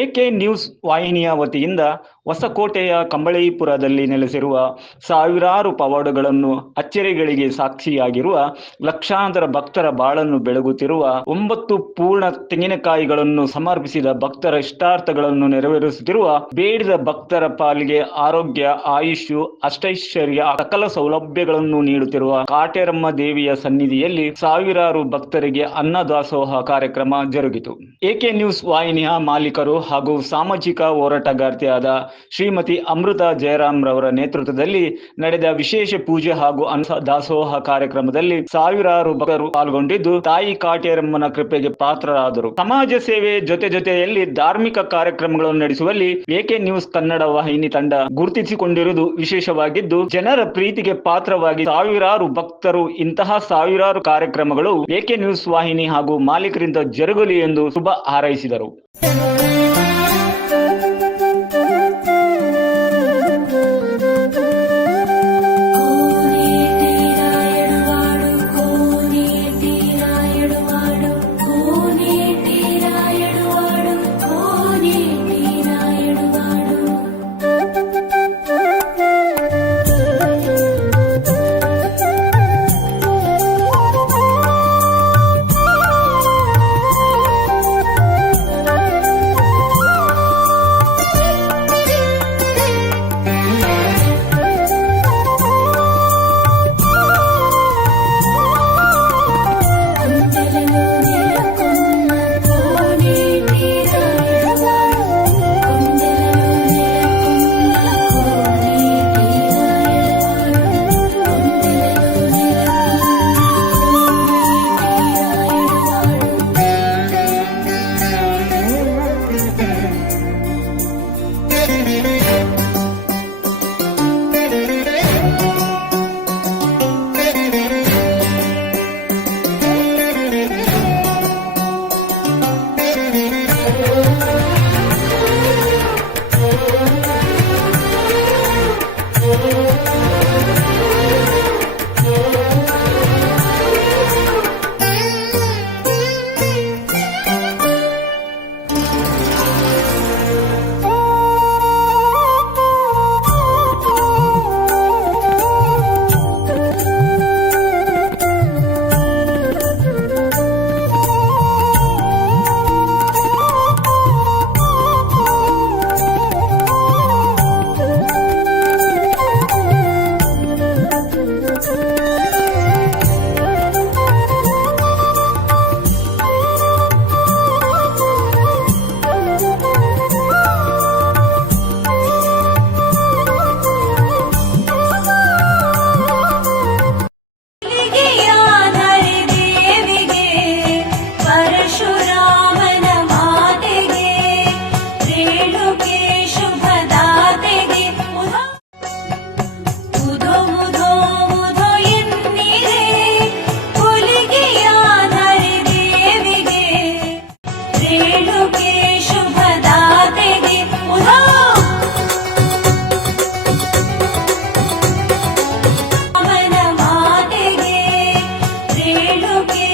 A K news ವಾಹಿನಿಯ ವತಿಯಿಂದ ಹೊಸಕೋಟೆಯ ಕಂಬಳೀಪುರದಲ್ಲಿ ನೆಲೆಸಿರುವ ಸಾವಿರಾರು ಪವಾಡಗಳನ್ನು ಅಚ್ಚರಿಗಳಿಗೆ ಸಾಕ್ಷಿಯಾಗಿರುವ ಲಕ್ಷಾಂತರ ಭಕ್ತರ ಬಾಳನ್ನು ಬೆಳಗುತ್ತಿರುವ 9 ಪೂರ್ಣ ತೆಂಗಿನಕಾಯಿಗಳನ್ನು ಸಮರ್ಪಿಸಿದ ಭಕ್ತರ ಇಷ್ಟಾರ್ಥಗಳನ್ನು ನೆರವೇರಿಸುತ್ತಿರುವ ಬೇಡಿದ ಭಕ್ತರ ಪಾಲಿಗೆ ಆರೋಗ್ಯ, ಆಯುಷ್ಯು, ಅಷ್ಟೈಶ್ವರ್ಯ, ಸಕಲ ಸೌಲಭ್ಯಗಳನ್ನು ನೀಡುತ್ತಿರುವ ಕಾಟೇರಮ್ಮ ದೇವಿಯ ಸನ್ನಿಧಿಯಲ್ಲಿ ಸಾವಿರಾರು ಭಕ್ತರಿಗೆ ಅನ್ನದಾಸೋಹ ಕಾರ್ಯಕ್ರಮ ಜರುಗಿತು. ಎಕೆ ನ್ಯೂಸ್ ವಾಹಿನಿಯ ಮಾಲೀಕರು ಹಾಗೂ ಸಾಮಾಜಿಕ ಹೋರಾಟಗಾರ್ತಿಯಾದ ಶ್ರೀಮತಿ ಅಮೃತ ಜಯರಾಮ್ ರವರ ನೇತೃತ್ವದಲ್ಲಿ ನಡೆದ ವಿಶೇಷ ಪೂಜೆ ಹಾಗೂ ಅನ್ನ ದಾಸೋಹ ಕಾರ್ಯಕ್ರಮದಲ್ಲಿ ಸಾವಿರಾರು ಭಕ್ತರು ಪಾಲ್ಗೊಂಡಿದ್ದು ತಾಯಿ ಕಾಟೇರಮ್ಮನ ಕೃಪೆಗೆ ಪಾತ್ರರಾದರು. ಸಮಾಜ ಸೇವೆ ಜೊತೆಯಲ್ಲಿ ಧಾರ್ಮಿಕ ಕಾರ್ಯಕ್ರಮಗಳನ್ನು ನಡೆಸುವಲ್ಲಿ ಎಕೆ ನ್ಯೂಸ್ ಕನ್ನಡ ವಾಹಿನಿ ತಂಡ ಗುರುತಿಸಿಕೊಂಡಿರುವುದು ವಿಶೇಷವಾಗಿದ್ದು, ಜನರ ಪ್ರೀತಿಗೆ ಪಾತ್ರವಾಗಿ ಸಾವಿರಾರು ಭಕ್ತರು ಇಂತಹ ಸಾವಿರಾರು ಕಾರ್ಯಕ್ರಮಗಳು ಎಕೆ ನ್ಯೂಸ್ ವಾಹಿನಿ ಹಾಗೂ ಮಾಲೀಕರಿಂದ ಜರುಗಲಿ ಎಂದು ಶುಭ ಹಾರೈಸಿದರು. ರೇಣುಕೆ